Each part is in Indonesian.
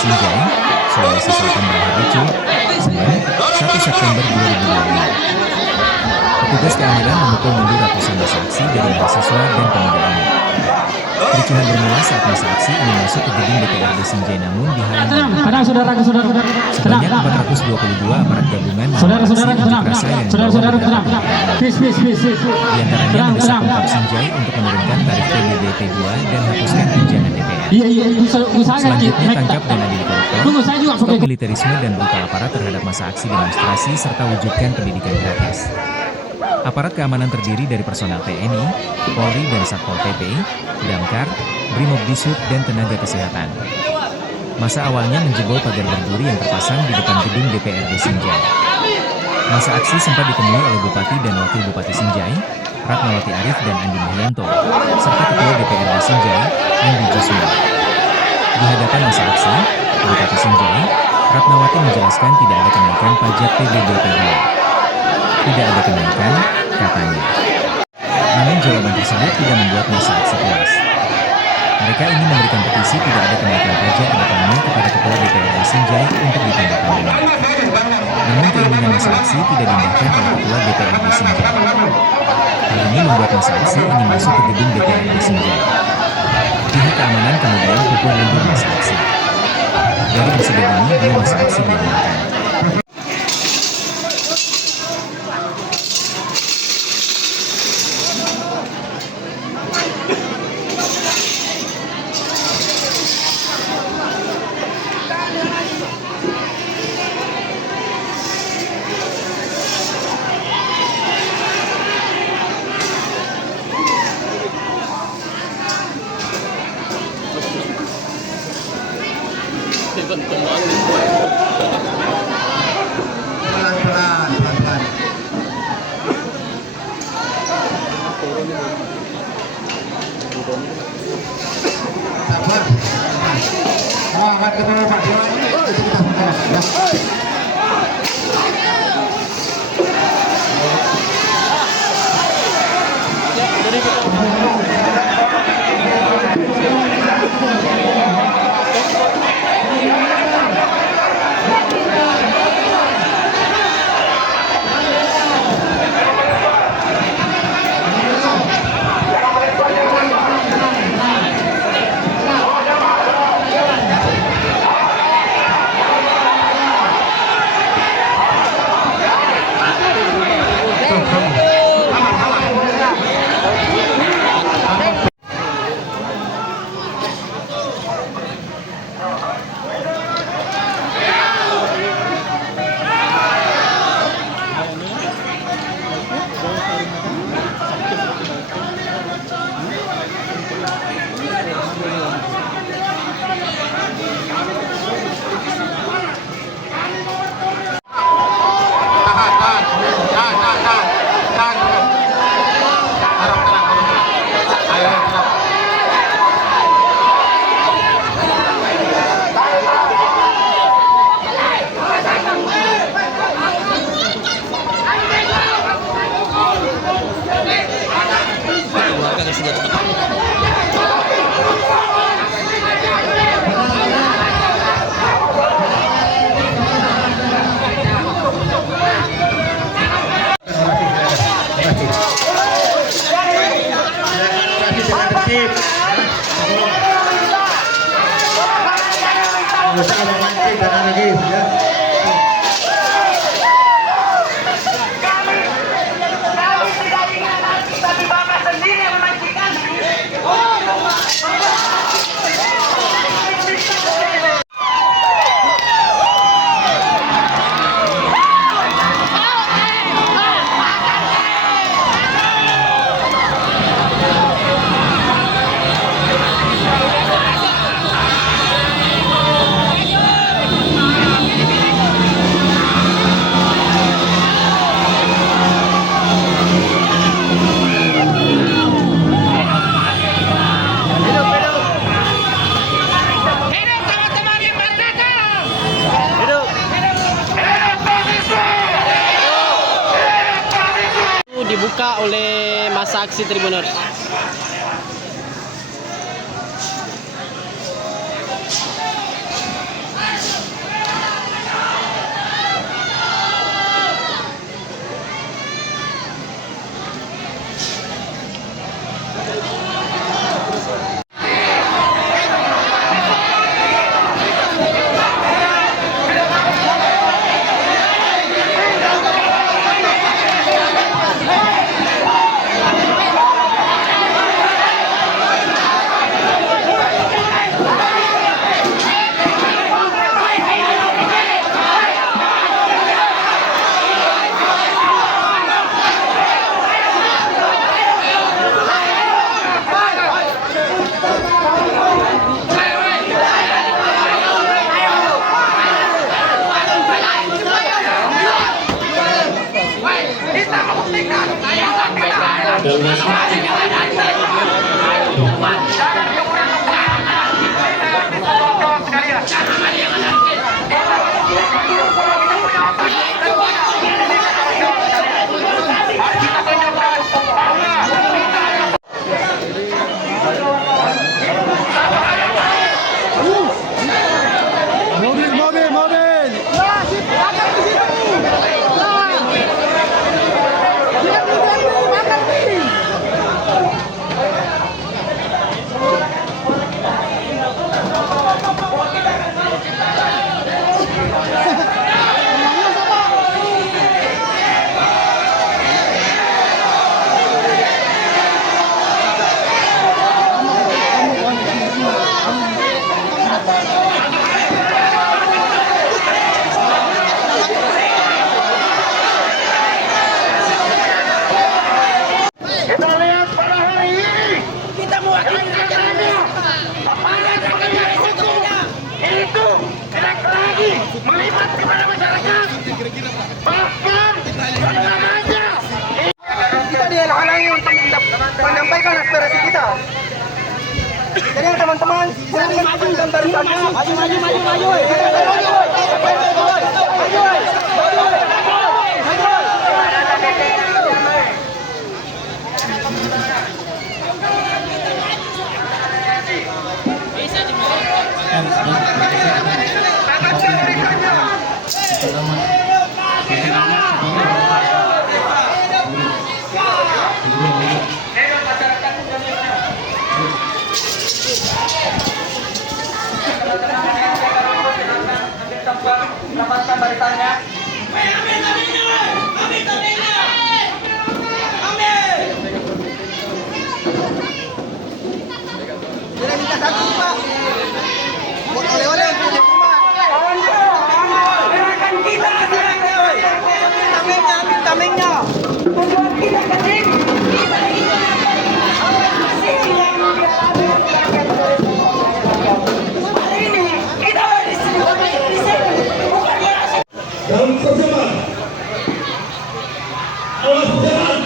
Sinjai, Sulawesi Selatan berakhir ricuh, Senin, 1 September 2025. Petugas keamanan memukul mundur ratusan massa aksi dari mahasiswa dan pemuda ini. Kericuhan bermula saat massa aksi ingin masuk ke gedung DPRD Sinjai namun dihalang. Sebanyak 422 aparat gabungan mengamankan unjuk rasa yang membawa beberapa kendaraan. Di antaranya mendesak Pemkab Sinjai untuk menurunkan tarif PBB P2 dan hapuskan tunjangan DPR. Selanjutnya tangkap dan adili koruptor, stop militerisme dan brutal aparat terhadap massa aksi demonstrasi serta wujudkan pendidikan gratis. Aparat keamanan terdiri dari personel TNI, Polri dan Satpol PP, Damkar, Brimobdisub dan tenaga kesehatan. Masa awalnya menjebol pagar berduri yang terpasang di depan gedung DPRD Sinjai. Masa aksi sempat ditemui oleh Bupati dan Wakil Bupati Sinjai, Ratnawati Arif dan Andi Mahyanto, serta Ketua DPRD Sinjai, Andi Jusma. Di hadapan masa aksi, Bupati Sinjai, Ratnawati menjelaskan tidak ada kenaikan pajak PBB P2. Tidak ada kenaikan, katanya. Namun jawaban tersebut tidak membuat massa aksi puas. Mereka ingin memberikan petisi tidak ada kenaikan pajak ke depannya kepada Ketua DPRD Sinjai untuk ditandatangani. Namun keinginan massa aksi tidak diindahkan oleh Ketua DPRD Sinjai. Hal ini membuat massa aksi ingin masuk ke gedung DPRD Sinjai. Pihak keamanan kemudian pukul mundur massa aksi. Dari insiden ini, 2 massa aksi diamankan. dibuka oleh massa aksi Tribuners. melibat kepada masyarakat, bahkan namanya kita dihalang-halangi untuk menyampaikan aspirasi kita. Jadi teman-teman, silakan gambar saja. Maju. Dapatkan barisannya. Tidak minta satu Pak. Buat oleh-oleh untuk di rumah. Gerakan kita tamengnya. Tujuan kita ketik. Hari ini kita di sini. Dalam keseimbangan, awas jalan.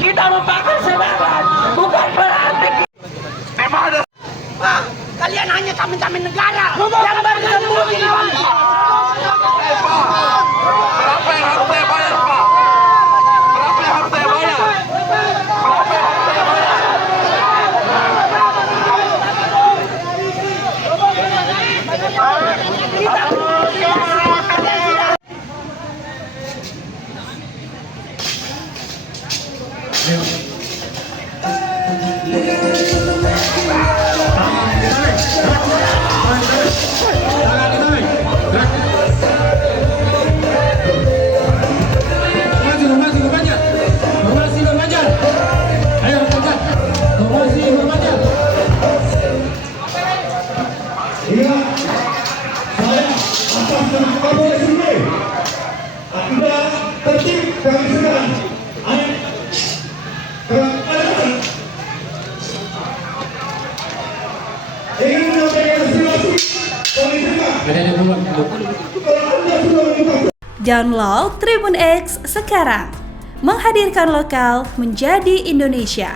Kita membakar semangat, bukan berarti memang ada. Pak, kalian hanya tamen-tamen negara yang bertemu di bangsa. Berapa yang harus saya bayar, Pak? Berapa yang harus saya bayar? Berapa yang harus saya bayar? Download Tribun X sekarang, menghadirkan lokal menjadi Indonesia.